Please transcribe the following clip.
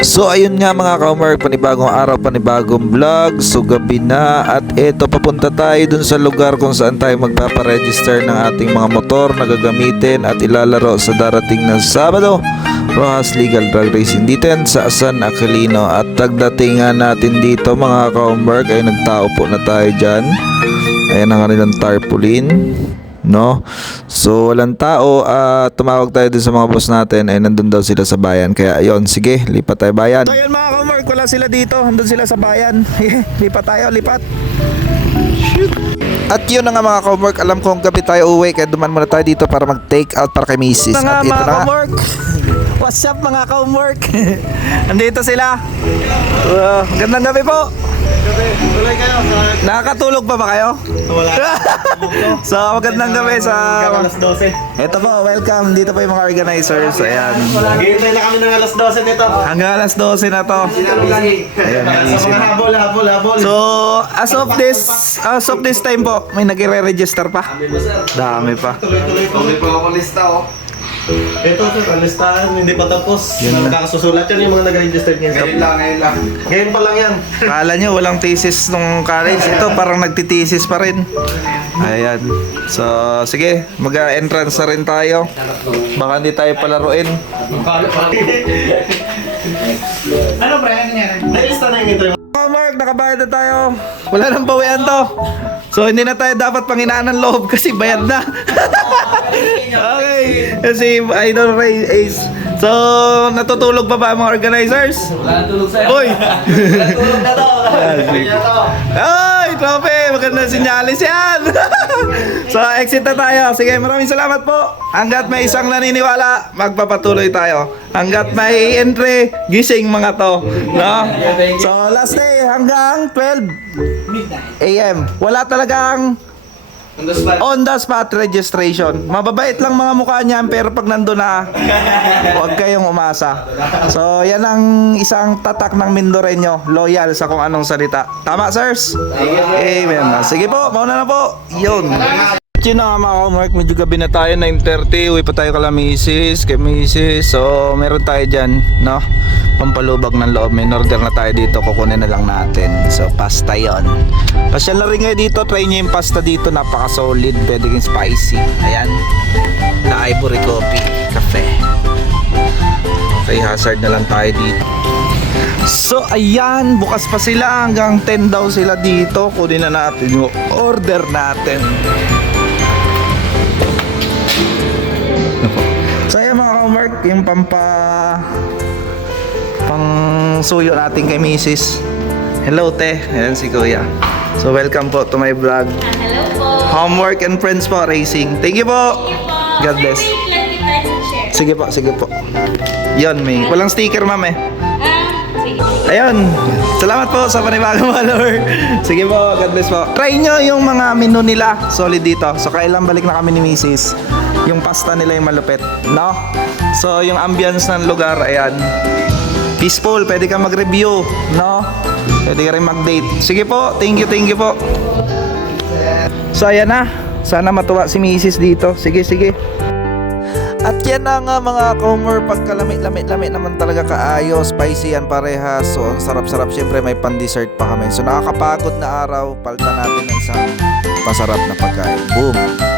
So ayun nga mga ka-homework, panibagong araw, panibagong vlog. So gabi na at eto papunta tayo dun sa lugar kung saan tayo magpaparegister ng ating mga motor na gagamitin at ilalaro sa darating na Sabado, Rojas Legal Drag Racing dito yan sa San Aquilino. At pagdatingan natin dito mga ka-homework ay nagtao po na tayo dyan. Ayan ang kanilang tarpaulin, no? So walang tao at tumawag tayo dun sa mga boss natin ay nandun daw sila sa bayan. Kaya ayun, sige, lipat tayo bayan. So ayun mga ka-homework, wala sila dito, nandun sila sa bayan. Lipat tayo, lipat. Shoot. At yun na nga mga ka-homework, alam kong gabi tayo uwi kaya duman muna tayo dito para mag-take out para kay Mrs. At ito na ka-homework. What's up mga ka-homework? Andito sila. Gandang gabi po. Tuloy kayo. Nakakatulog pa ba kayo? Wala. So magandang gabi sa Alas 12. ito po, welcome. Dito po yung mga organizers. Ayan. Hihintay na kami ng alas 12 nito. Hanggang alas 12 na to. Ayan, may Sa mga habol. So, as of this time po, may nagre-register pa. Dami pa. Tuloy pa ako lista oh. Ito sir, ang listahan, hindi pa tapos. Yan na. Nakakasusulat yan yung mga nag-register niyan. Ngayon lang. Ngayon pa lang yan. Kala nyo walang thesis nung college. Ito parang nagtitesis pa rin. Ayan. So, sige, mag-entrance na rin tayo. Baka hindi tayo palaruin. Ano pre, ano nangyari? Nailista na yung interview. Mark, nakabayad na tayo. Wala nang bawian to. So hindi na tayo dapat panghinaan ng loob kasi bayad na. Okay. Kasi Idol Ray Ace. So natutulog pa ba ang mga organizers? Wala tulog sa'yo. Boy! Tulog na to. Ay, trope! Magandang sinyalis yan! So exit na tayo. Sige, maraming salamat po. Hanggat may isang naniniwala, magpapatuloy tayo. Hanggat may entry, gising mga to. No? So last day hanggang 12 AM. Wala talagang on the spot registration. Mababait lang mga mukha niyan pero pag nandun na, huwag kayong umasa. So yan ang isang tatak ng Mindoreño, loyal sa kung anong salita. Tama sirs? Amen. Sige po, mauna na po. Yun. Yun na mga homework, medyo gabi na tayo, 9:30. Uwi pa tayo kala Mrs. Kay Mrs. So meron tayo dyan, no? Pampalubag ng loob. May order na tayo dito, kukunin na lang natin. So pasta yon. Pasyal na rin ngayon dito, try nyo yung pasta dito. Napaka solid, pwede yung spicy. Ayan, na Ivory Coffee Cafe. Okay, hazard na lang tayo dito. So ayan, bukas pa sila hanggang 10 daw sila dito. Kunin na natin yung order natin. So ayan mga homework, yung pang suyo natin kay Mrs. Hello te, ayan si Kuya. So welcome po to my vlog. Hello po. Homework and Friends po Racing. Thank you po. God bless. Sige po, sige po. Yon, may walang sticker ma'am eh. Sige. Ayun, salamat po sa panibagong follower. Sige po, God bless po. Try nyo yung mga menu nila, solid dito. So kailan balik na kami ni Mrs. Yung pasta nila yung malupit, no? So yung ambience ng lugar, ayan, peaceful, pwede ka mag-review, no? Pwede ka rin mag-date. Sige po, thank you po. So ayan na, sana matuwa si Mrs. dito. Sige. At yan na nga mga ka-homer, pagkalamit-lamit naman talaga kaayo, spicy yan parehas. So ang sarap-sarap, syempre may pan-dessert pa kami. So nakakapagod na araw, palta natin ng isang pasarap na pagkain. Boom!